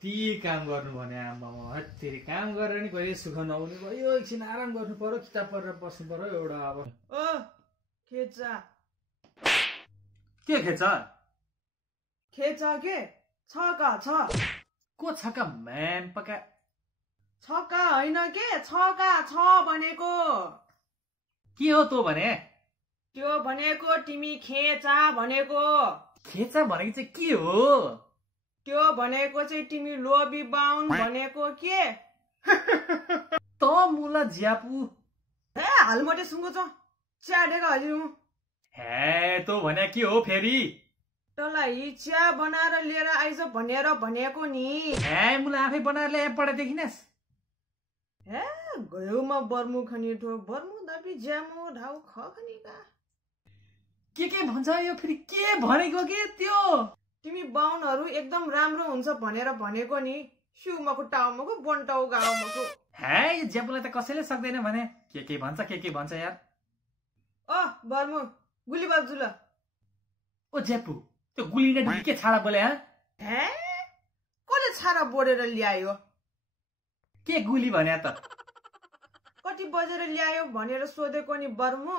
कति काम गर्नु भने आमामा हत्तेरी काम गरेर नि कहिले सुख नहुने भयो एकछिन आराम गर्नु पर्यो किताब पढेर बस्नु पर्यो एउटा अब ओ खेचा के खेचा खेचा के छका छ को छका म्याम पका छका हैन के छका छ भनेको के हो तँ भने त्यो भनेको तिमी खेचा भनेको खेचा भनेको चाहिँ के हो त्यो भनेको चाहिँ तिमी लोभी बाहुन भनेको के त मुला ज्यापु ए हालमटे सुँगो छ च्याडेको हजुर हे तँ भने के हो फेरि तँलाई चिया बनाएर लिएर आइज भनेर भनेको नि हे मुला आफै बनाएर ल्याए पढे देखिनस् हे गयोमा बर्मु खनी ठो बर्मु दापी ज्यामो ढाउ ख खनी का के भन्छ यो फेरि के भनेको के त्यो तिमी बाहुनहरू एकदम राम्रो हुन्छ भनेर भनेको नि सिउमको टाउमको बन्टाउ गाउँमको हे यो ज्यापुलाई त कसैले सक्दैन भने के भन्छ के भन्छ यार ओ बर्मु गुली बाजु ल ओ ज्यापु त्यो गुलीले ढुकी के छाडा बोले हा हे कसले छाडा बोडेर ल्यायो के गुली भने त कति बजेर ल्यायो भनेर सोधेको नि बर्मु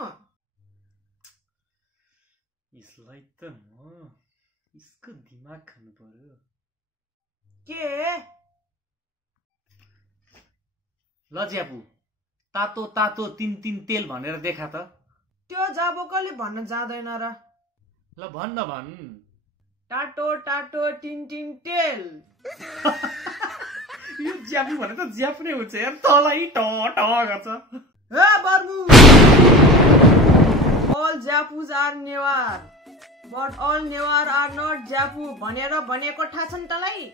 यसलाई त म यसको दिमाग खानु पर्यो के ल ज्यापु तातो तातो तिन तेल भनेर देखा त त्यो जाबोकले भन्न जाँदैन र ल भन्न भन् टाटो टाटो तिन तेल यो ज्यापु भने त ज्यापु नै हुन्छ यार तलाई ट गर्छ हे बर्मु all Japus are Newar but all Newar are not Japu भनेर भनेको थाहा छ नि तलाई